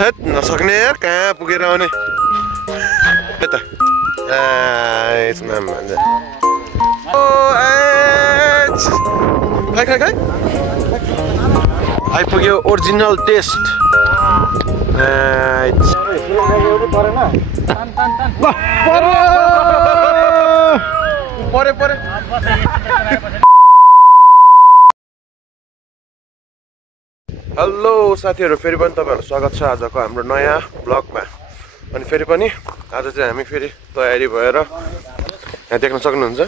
हेत नसक्ने यार कहाँ पुगेर आउने यता खाइ खाइ खाइ आइपुग्यो ओरिजिनल टेस्ट परे परे हेलो साथीहरु फेरि पनि तपाईहरुलाई स्वागत छ आजको हाम्रो नयाँ ब्लगमा। अनि फेरि पनि आज चाहिँ हामी फेरि तयारी भएर यहाँ देख्न सक्नुहुन्छ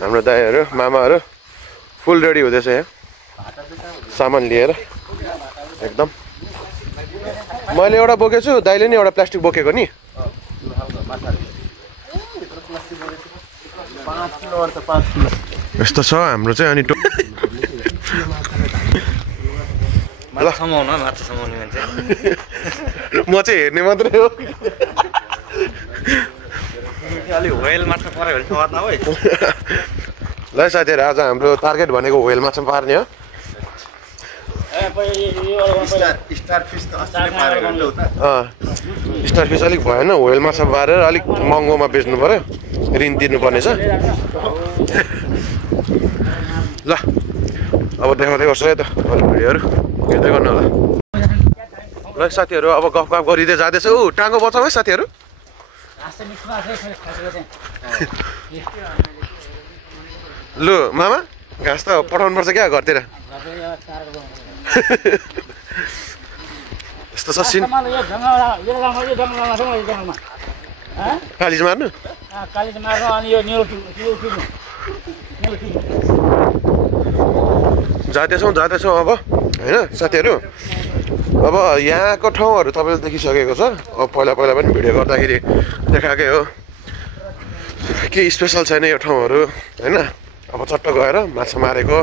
हाम्रो दाइहरु मामाहरु फुल रेडी हुँदैछ यहाँ सामान लिएर एकदम। मैले एउटा बोकेछु, दाइले नि एउटा प्लास्टिक बोकेको नि। यस्तो छ हाम्रो चाहिँ। अनि म चाहिँ हेर्ने मात्रै हो। ल साथीहरु आज हाम्रो टार्गेट भनेको व्हेल माछा पार्ने हो। स्टार फिस अलिक भएन, व्हेल माछा पारेर अलिक महँगोमा बेच्नु पर्यो, ऋण तिर्नु पर्नेछ। ल अब देखाउँदै गर्छु है त अलिक भिडियोहरू हेर्दै गर्नु होला। ल साथीहरु अब गफ गरिँदै जाँदैछ। टाँगो बचाऊ है साथीहरु। लु मामा घाँस त पठाउनु पर्छ क्या घरतिर। यस्तो छ सिन। कालिज मार्नु जाँदैछौँ अब हैन साथीहरु। अब यहाँको ठाउँहरू तपाईँले देखिसकेको छ। अब पहिला पनि भिडियो गर्दाखेरि देखाएकै हो, केही स्पेसल छैन यो ठाउँहरू हैन। अब चट्ट गएर माछा मारेको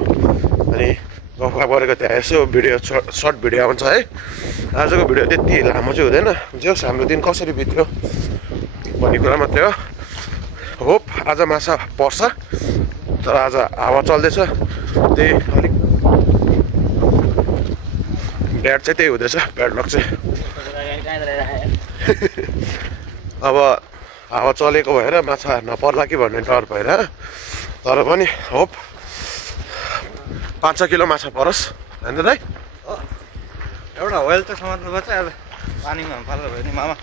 अनि गफ गरेको त्यहाँ यसो भिडियो सर्ट भिडियो आउँछ है। आजको भिडियो त्यति लामो चाहिँ हुँदैन, जस हाम्रो दिन कसरी बित्यो भन्ने कुरा मात्रै हो। होप आज माछा पर्छ, तर आज हावा चल्दैछ त्यही अलिक ब्याड चाहिँ त्यही हुँदैछ, ब्याड लक चाहिँ। अब हावा चलेको भएर माछा नपर्ला कि भन्ने डर भएर, तर पनि होप 5-6 किलो माछा परोस् हैन दाइ। एउटा व्हेल त समात्नु पर्छ। अब पानीमा फाल्नु भयो नि मामा।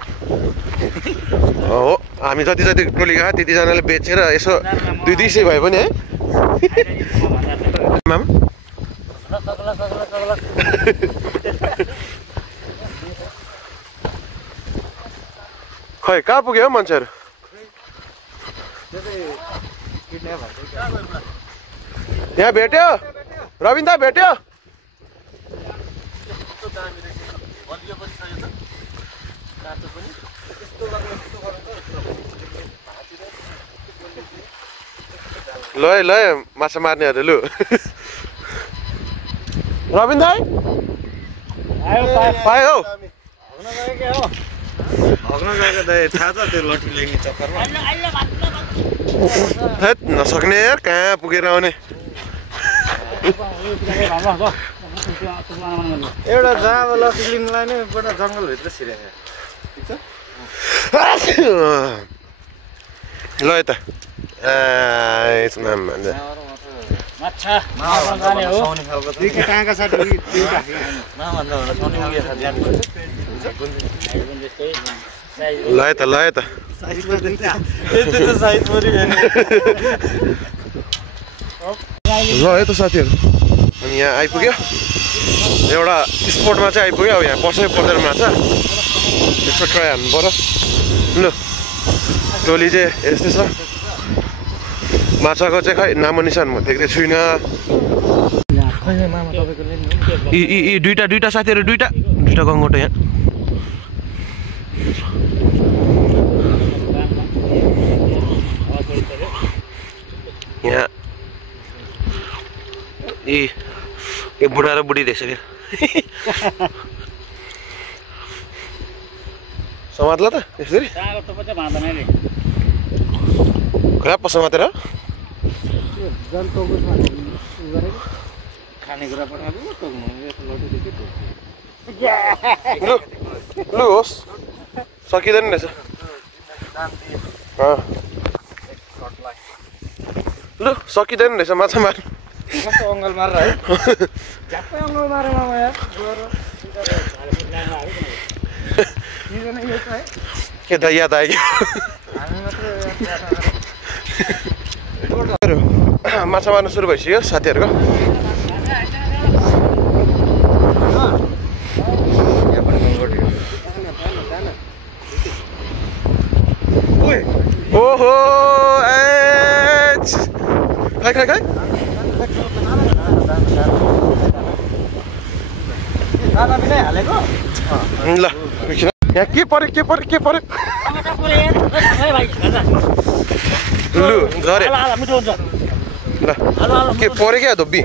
हो हामी जति टोली गयो त्यतिजनाले बेचेर यसो 200 भए पनि है मामा। खै कहाँ पुग्यो हौ मान्छेहरू? यहाँ भेट्यो रविन दा भेट्यो। ल माछा मार्नेहरू लु। रविन दाइ पायो हौ। भग्न गएको दाइ थाहा छ त्यो लट्ठी ल्याउने चक्करमा। हेत नसक्ने यार कहाँ पुगेर आउने। एउटा जहाँ लट्ठी लिनुलाई नै एउटा जङ्गलभित्र छिरेको। ल यता ल यता साथीहरु। अनि यहाँ आइपुग्यो एउटा स्पोटमा चाहिँ आइपुग्यो। अब यहाँ पर्छै पर्दैन माछा, यसो ट्राई हान्नु पर्यो। लु टोली चाहिँ यस्तै छ। माछाको चाहिँ खै नामो निशान म देख्दै छुइनँ। यी दुईटा साथीहरु, दुईटा गङ्गोटो यहाँ। यहाँ ए बुढा र बुढी रहेछ क्या। समात्ला त यसरी खराब समातेर खानेकुरा लु होस् सकिँदैन रहेछ लु सकिँदैन रहेछ माछा मार्नु कस्तो अङ्गल मारेर है झ्याप्पै अङ्गल मारेर यार के त याद आयो माछा मार्नु सुरु भइसक्यो साथीहरूको ओहो खाइ खाइ खाइ ल यहाँ के पर्यो के पर्यो के पर्यो लु झरे ल के पर्यो क्या धोबी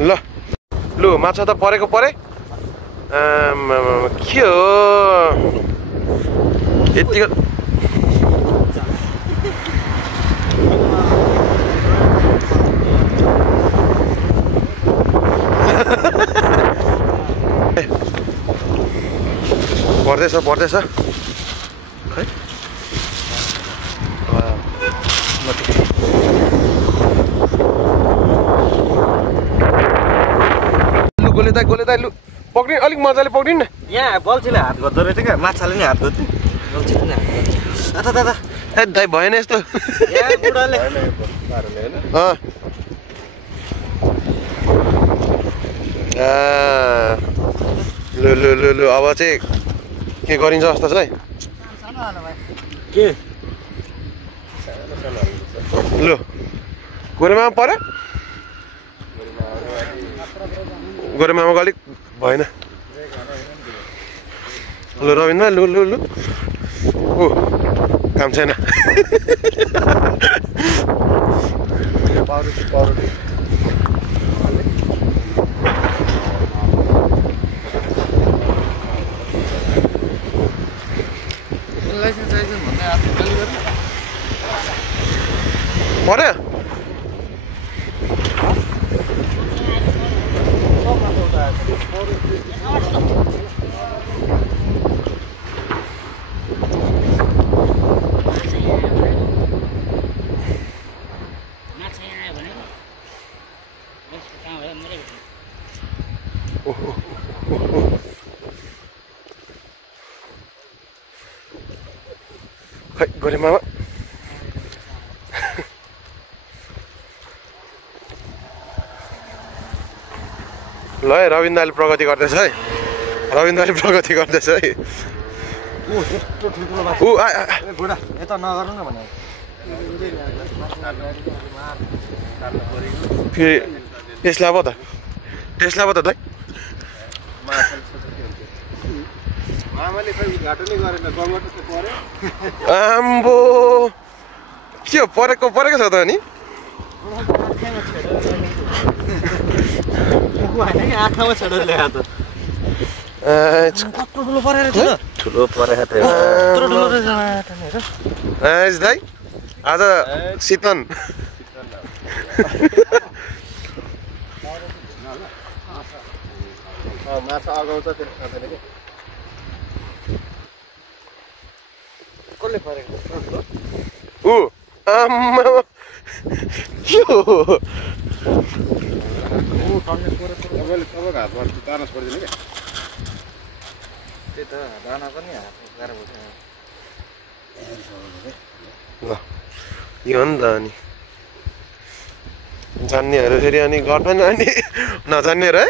ल लु माछा त परेको परे के हो यतिको पर्दैछ पर्दैछ खै लु गोले दाइ लु पक्रिनु अलिक मजाले पक्रिनु न यहाँ बल्छीले हात गर्दो रहेछ क्या माछाले नि हात गर्दै बल्छीले हात गर्दै दादा ए दाइ भएन यस्तो यहाँ बुढाले लु लु लु लु अब चाहिँ के गरिन्छ जस्तो छ है के लु गोरेमामा पर्यो गोरेमामाको अलिक भएन लु रविन्द्र लु लु लु ऊ काम छैन पर्यो खै गोरेमामा ल है रविन्द्रले प्रगति गर्दैछ है रविन्द्रले प्रगति गर्दैछ है ऊ बुढा यता नगर्नु न भने फेरि त्यसलाई अब त दाइ आम्बो के हो परेको छ त अनि आँखामा छेडेर ल्याएको त ठुलो परेर ठुलो परेको रहेछ दाइ आज शीतन माछा अगाउँछ कसले परेको ऊ आम्मा के हो यो हो नि त अनि जान्नेहरू फेरि अनि गर्दैन अनि नजान्नेहरू है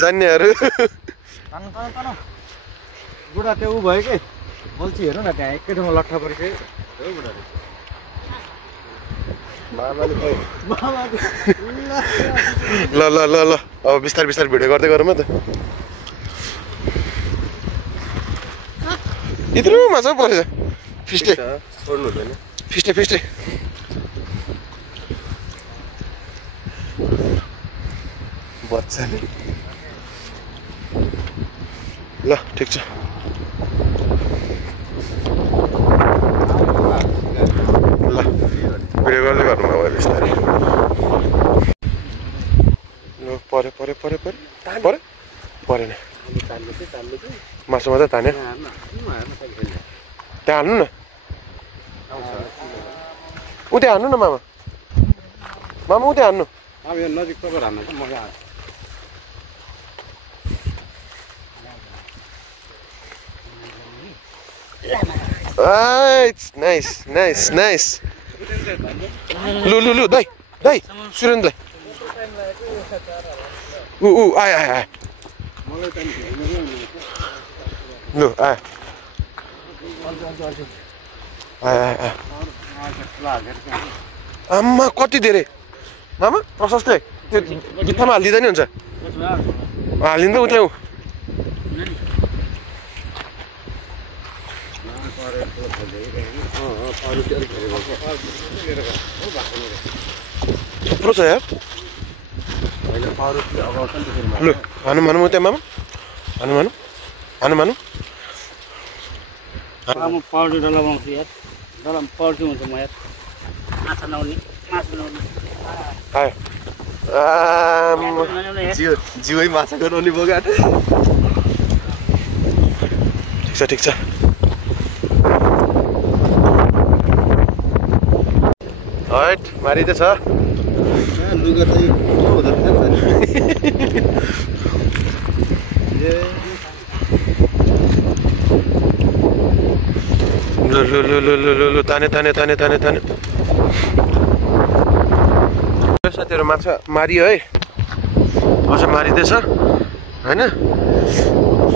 जान्नेहरू बुढा त्यो ऊ भयो कि बल्छी हेर्नु न त्यहाँ एकै ठाउँमा लट्ठा परिसक्यो ल ल ल ल अब बिस्तारै बिस्तारै भिडियो गर्दै गरौँ त यत्रो माछा परेछ फिस्टे छोड्नु हुँदैन फिस्टे बच्चाले ल ठिक छ ल भिडियो गर्दै गर्नु अब बिस्तारै परे परे परे परे परे परेन मासु मात्रै तान्यो त्यहाँ हान्नु न उतै हान्नु न मामा मामा उतै हान्नु अब यो नजिक तपाईँ हान्नु म यहाँ नाइस नाइस नाइस लु लु लु दाइ दाइ सुरेन्द्रलाई ऊ आयो आयो आयो लु आयो आयो आयो आम्मा कति धेरै मामा प्रशस्तै त्यो बित्थामा हालिदिँदा नि हुन्छ हालिदिँदा उठाउ थुप्रो छ यार लु हानु मानु त्यहाँ मामा हानु मानु हानु मानु पाउडर लगाउँछु यार डलाम पढ्छु हुन्छ म यार माछा नआउने मासु नआउने आयो जिउै माछा गराउने बगाट ठिक छ ठिक छ हट मारिँदैछ लुगा चाहिँ लु लु लु लु लु लु लु ताने ताने ताने ताने ताने साथीहरू माछा मारियो है अझ मारिँदैछ होइन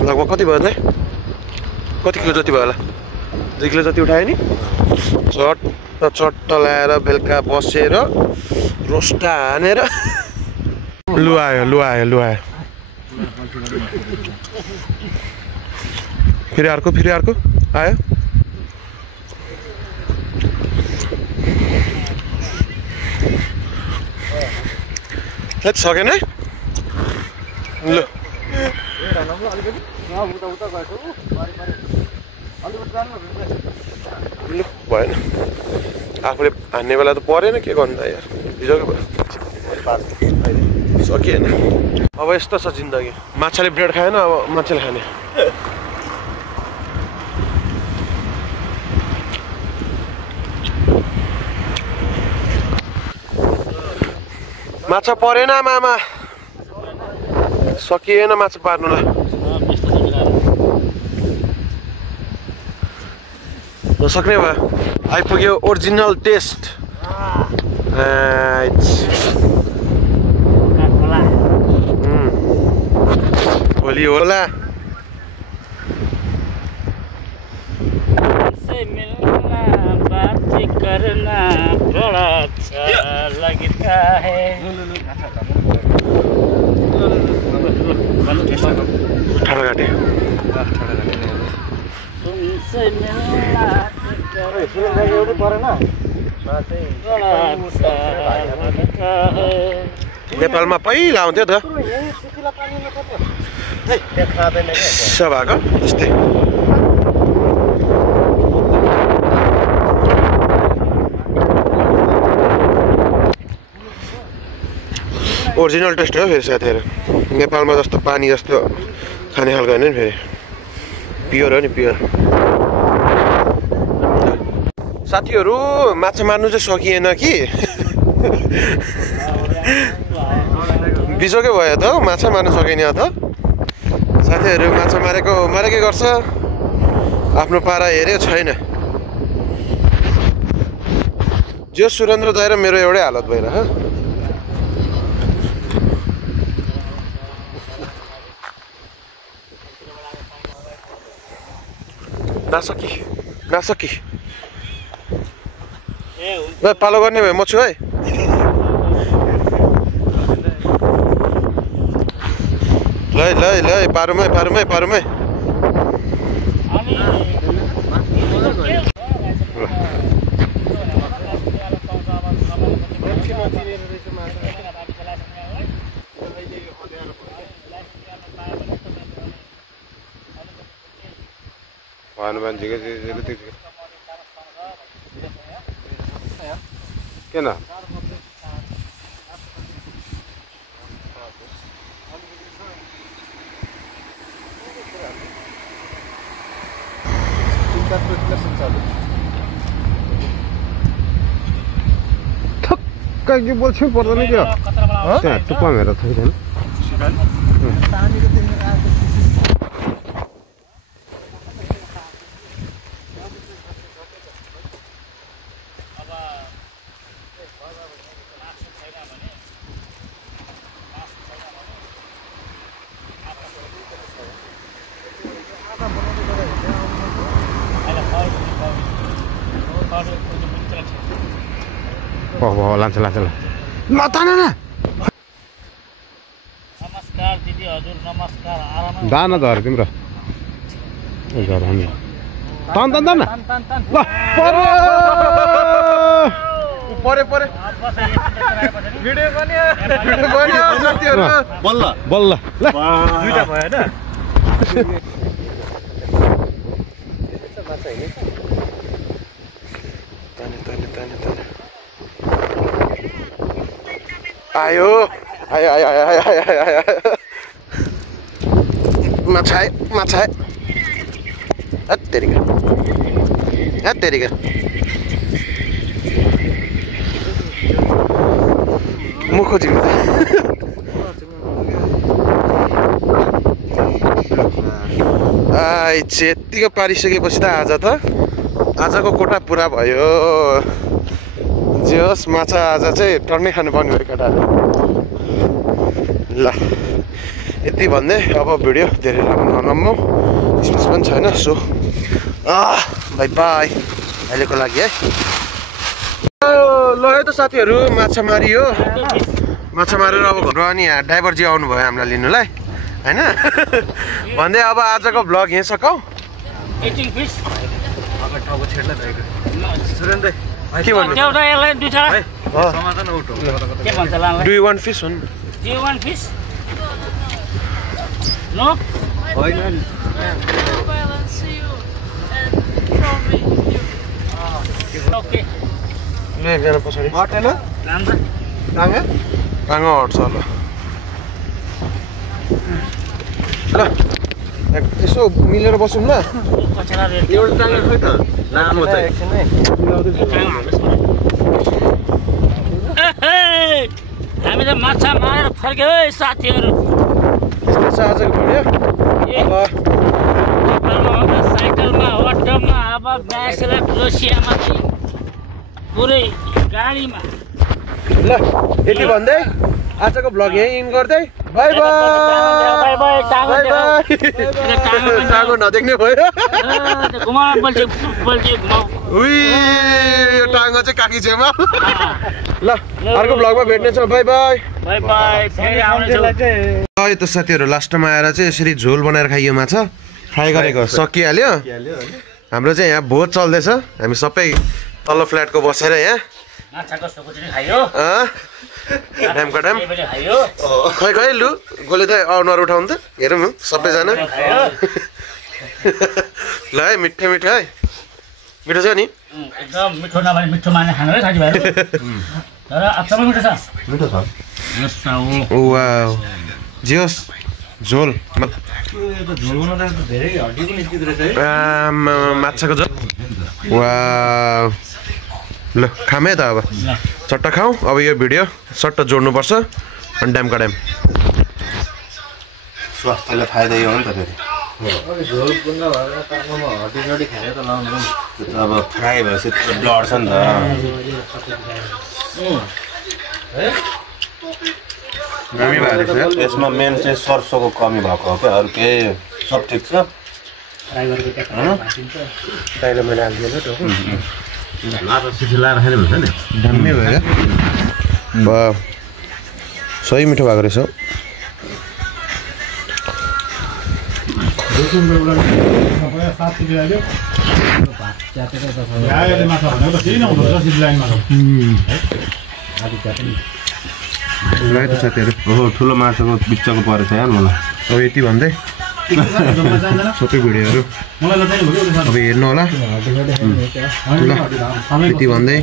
लगभग कति भयो त कति किलो जति भयो होला 2 किलो जति उठायो नि चट्ट ल्याएर बेलुका बसेर रोस्टा हानेर लु आयो लु आयो लु आयो फेरि अर्को आयो सकेन है लु लु भएन आफूले हान्ने बेला त परेन के गर्नु त यार बिजोकै भयो सकिएन अब यस्तो छ जिन्दगी माछाले ब्रेड खाएन अब मान्छेले खाने माछा परेन मामा सकिएन माछा पार्नुलाई नसक्ने भयो आइपुग्यो ओरिजिनल टेस्ट भोलि होला करना बड़ा अच्छा लगता है तुमसे मिलना नेपालमा पहिला आउँथ्यो त सब भएको त्यस्तै ओरिजिनल टेस्ट हो फेरि साथीहरू नेपालमा जस्तो पानी जस्तो खाने खालको होइन नि फेरि प्योर हो नि प्योर साथीहरू माछा मार्नु चाहिँ सकिएन कि बिजोकै भयो त हौ माछा मार्नु सकिने त साथीहरू माछा मारेकै गर्छ आफ्नो पारा हेऱ्यो छैन जो सुरेन्द्र दाइ र मेरो एउटै हालत भइरह नासकी ल पालो गर्ने भए म छु है ल पारुमै हनुमान जी के किन टुक्का के बोल्छु पर्दैन के त्यहाँ टुप्पा हेर छैन लान्छ ल तान न नमस्कार दिदी हजुर नमस्कार आराम दान धर तिम्रो तन तन तन ल परे परे भिडियो बन्यो साथीहरु बल्ल बल्ल ल दुईटा भयो हैन ताने ताने ताने ताने आयो आयो आयो आयो आयो आयो आयो माछा माछा तेरिका मुख खोजेको यतिको पारिसकेपछि त आजको कोटा पुरा भयो जे होस् माछा आज चाहिँ टन्नै खानुपर्ने भयो केटाहरू ल यति भन्दै अब भिडियो धेरै राम्रो ननम्मौ स्पेस पनि छैन सो बाई बाई अहिलेको लागि है ल है त साथीहरू माछा मारियो माछा मारेर अब घर अनि यहाँ ड्राइभरजी आउनुभयो हामीलाई लिनुलाई होइन भन्दै अब आजको भ्लग यहीँ सकाउ के भन्नु डु यु वान्ट फिस हुन् Do you want fish? No? Violence to you and probably you. Okay. ले एकजना पछाडि हटेन टाङ्गे हट्छ ल यसो मिलेर बसौँ ल एउटा टाङ्गे खोइ त लामो चाहिँ हामी त माछा मारेर फर्क्यौ है साथीहरू आजको भिडियो साइकलमा अटोमा अब ब्यासलाई क्रोसियामा पुरै गाडीमा ल यति भन्दै आजको भ्लग यहीँ इन गर्दै बाई बाई बाई टाँगो नदेख्ने भयो उही यो टाँगो चाहिँ काकी छेउमा ल अर्को भ्लगमा भेट्नेछौँ बाई बाई बाई बाई फेरि आउनेछौँ यो त साथीहरू लास्टमा आएर चाहिँ यसरी झोल बनाएर खाइयो माछा फ्राई गरेको सकिहाल्यो हाम्रो चाहिँ यहाँ भोज चल्दैछ हामी सबै तल्लो फ्ल्याटको बसेर यहाँ माछाको सुकुटी खायो ड्यामको ड्याम खै खै लु गोले त अनुहार उठाउनु त हेरौँ सबैजना ल है मिठो मिठो है मिठो छ नि एकदम मिठो नभए मिठो माने खानु है साथीभाइहरू तर अचम्म मिठो छ मिठो छ वाउ जे होस् झोल माछाको झोल वाउ ल खामै त अब चट्टा खाऊ अब यो भिडियो सट्ट जोड्नुपर्छ अनि ड्यामका ड्याम स्वास्थ्यलाई फाइदा यो हो नि त फेरि अब फ्राई भएपछि लड्छ नि त यसमा मेन चाहिँ सर्सोको कमी भएको हो क्या अरू केही सब ठिक छ तैँले मैले हालिदिएँ त सिटी लाएर खाने भन्छ नि दामी भयो क्या सही मिठो भएको रहेछ साथीहरू ठुलो माछाको बिच्चाको परेछ यार मलाई अब यति भन्दै सबै भिडियोहरू अब हेर्नु होला ल यति भन्दै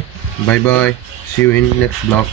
bye bye see you in next blog